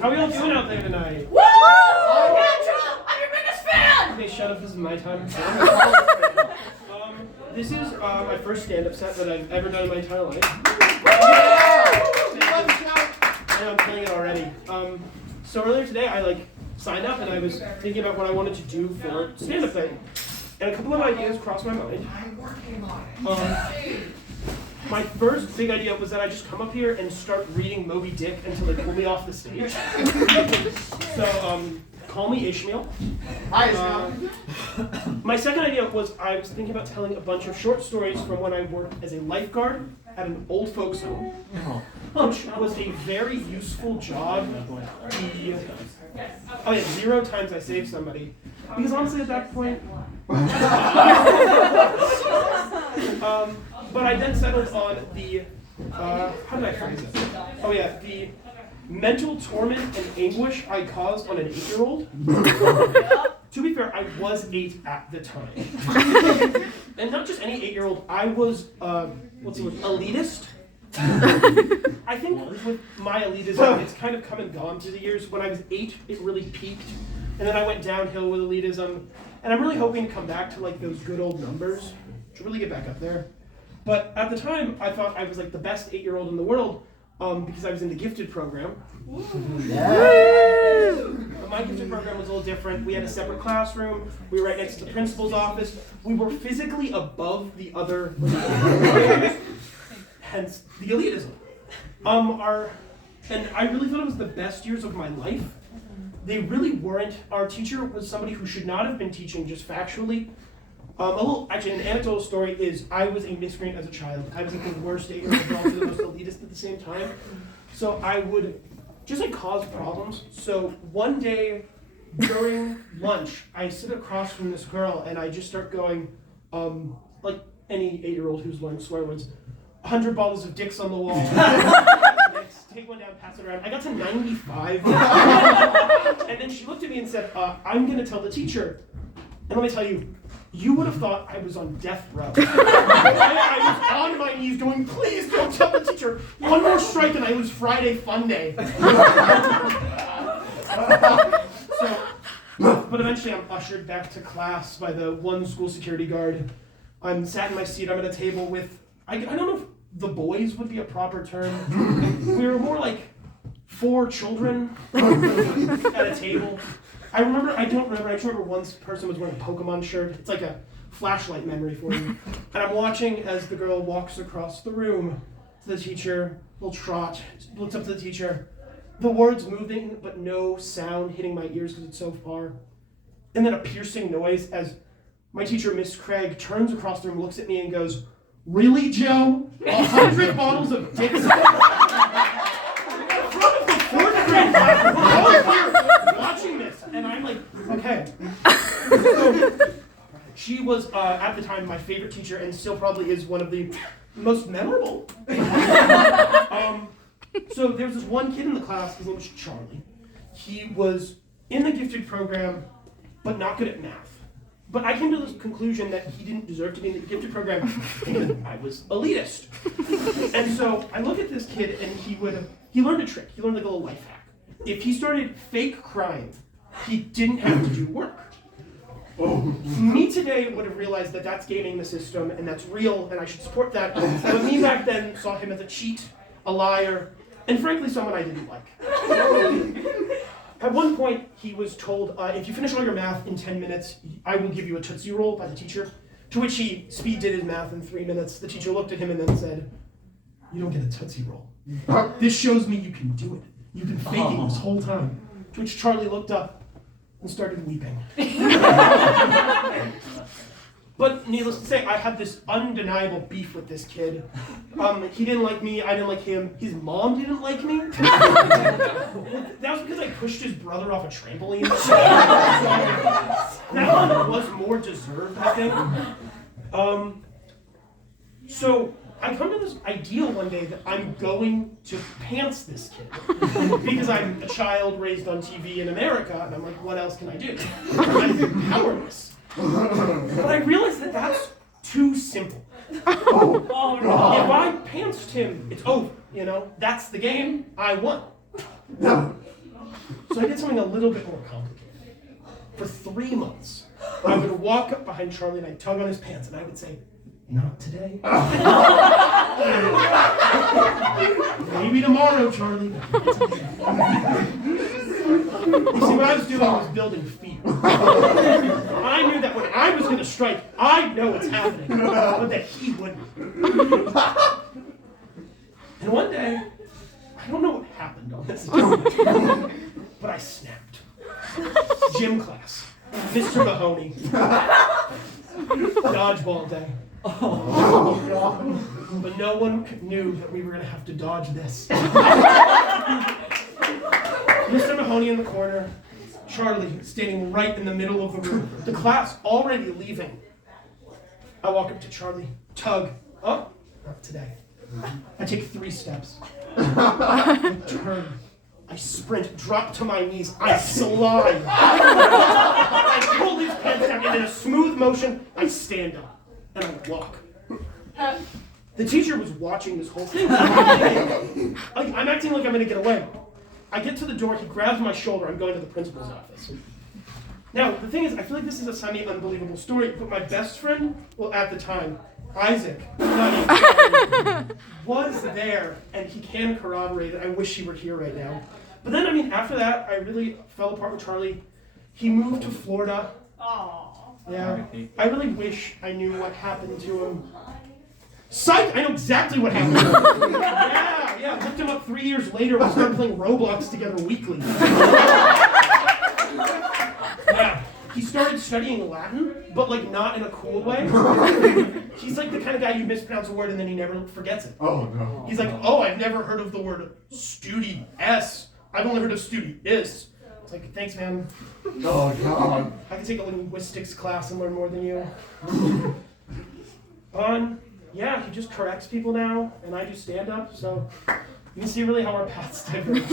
How are y'all doing out there tonight? Woo! Natural! I'm your biggest fan! Okay, shut up. This is my time. This is my first stand-up set that I've ever done in my entire life. I know I'm killing it already. So earlier today, I signed up and I was thinking about what I wanted to do for stand-up day, and a couple of ideas crossed my mind. My first big idea was that I just come up here and start reading Moby Dick until they pull me off the stage. So, call me Ishmael. Hi, Ishmael. My second idea was I was thinking about telling a bunch of short stories from when I worked as a lifeguard at an old folks home, which was a very useful job. Oh yeah, 0 times I saved somebody. Because honestly at that point, but I then settled on the, how did I phrase it? Oh yeah, the mental torment and anguish I caused on an 8-year-old. To be fair, I was 8 at the time. And not just any 8-year-old, I was, elitist. I think with my elitism, it's kind of come and gone through the years. When I was 8, it really peaked. And then I went downhill with elitism. And I'm really hoping to come back to those good old numbers, to really get back up there. But at the time, I thought I was the best 8-year-old in the world because I was in the gifted program. Yeah. But my gifted program was a little different. We had a separate classroom. We were right next to the principal's office. We were physically above the other, hence the elitism. And I really thought it was the best years of my life. They really weren't. Our teacher was somebody who should not have been teaching just factually. An anecdotal story is I was a miscreant as a child. I was the worst 8-year-old, but also the most elitist at the same time. So I would just cause problems. So one day during lunch, I sit across from this girl and I just start going, like any 8-year-old who's learned swear words, 100 bottles of dicks on the wall. Take one down, pass it around. I got to 95. And then she looked at me and said, I'm going to tell the teacher. And let me tell you, you would have thought I was on death row. I was on my knees going, please don't tell the teacher. One more strike and I lose Friday fun day. But eventually I'm ushered back to class by the one school security guard. I'm sat in my seat. I'm at a table with, I don't know if the boys would be a proper term. We were more like 4 children at a table. I just remember one person was wearing a Pokemon shirt. It's like a flashlight memory for me. And I'm watching as the girl walks across the room to the teacher, little trot, looks up to the teacher. The words moving, but no sound hitting my ears because it's so far. And then a piercing noise as my teacher, Miss Craig, turns across the room, looks at me and goes, "Really, Joe? 100 bottles of dicks?" In front of the 4th grade class, we're all here watching this. And I'm like, okay. So she was, at the time, my favorite teacher and still probably is one of the most memorable. So there was this one kid in the class, his name was Charlie. He was in the gifted program, but not good at math. But I came to the conclusion that he didn't deserve to be in the gifted program because I was elitist. And so I look at this kid and he learned a trick. He learned a little life hack. If he started fake crying, he didn't have to do work. Me today would have realized that that's gaming the system and that's real and I should support that. But me back then saw him as a cheat, a liar, and frankly someone I didn't like. At one point, he was told, if you finish all your math in 10 minutes, I will give you a Tootsie Roll by the teacher. To which he speed did his math in 3 minutes. The teacher looked at him and then said, "You don't get a Tootsie Roll. This shows me you can do it. You've been faking this whole time." To which Charlie looked up and started weeping. But needless to say, I had this undeniable beef with this kid. He didn't like me, I didn't like him. His mom didn't like me. That was because I pushed his brother off a trampoline. That one was more deserved, I think. So I come to this ideal one day that I'm going to pants this kid. Because I'm a child raised on TV in America, and I'm like, what else can I do? I'm powerless. But I realized that that's too simple. If I pantsed him, it's over, That's the game. I won. So I did something a little bit more complicated. For 3 months, I would walk up behind Charlie and I'd tug on his pants and I would say, "Not today." "Maybe tomorrow, Charlie." You see, what I was doing was building fear. I knew that when I was going to strike, I'd know what's happening, but that he wouldn't. And one day, I don't know what happened on this day, but I snapped. Gym class, Mr. Mahoney, dodgeball day. Oh, God. But no one knew that we were going to have to dodge this. Mr. Mahoney in the corner, Charlie standing right in the middle of the room, the class already leaving. I walk up to Charlie, tug. "Oh, not today." I take 3 steps. I turn. I sprint, drop to my knees. I slide. I pull his pants down, and in a smooth motion, I stand up and I walk. The teacher was watching this whole thing. I'm acting like I'm going to get away. I get to the door, he grabs my shoulder, I'm going to the principal's office. Now, the thing is, I feel like this is a semi-unbelievable story, but my best friend, well, at the time, Isaac, was there, and he can corroborate it. I wish he were here right now. But then, after that, I really fell apart with Charlie. He moved to Florida. Aww. Yeah, I really wish I knew what happened to him. Psych! I know exactly what happened to him. Yeah, looked him up 3 years later. We started playing Roblox together weekly. Yeah, he started studying Latin, but not in a cool way. He's like the kind of guy you mispronounce a word and then he never forgets it. Oh, no. He's like, "Oh, I've never heard of the word studi-s. I've only heard of studi-is." It's like, "Thanks, man. Oh, God. I can take a linguistics class and learn more than you." Yeah, he just corrects people now, and I do stand-up, so you can see really how our paths diverge.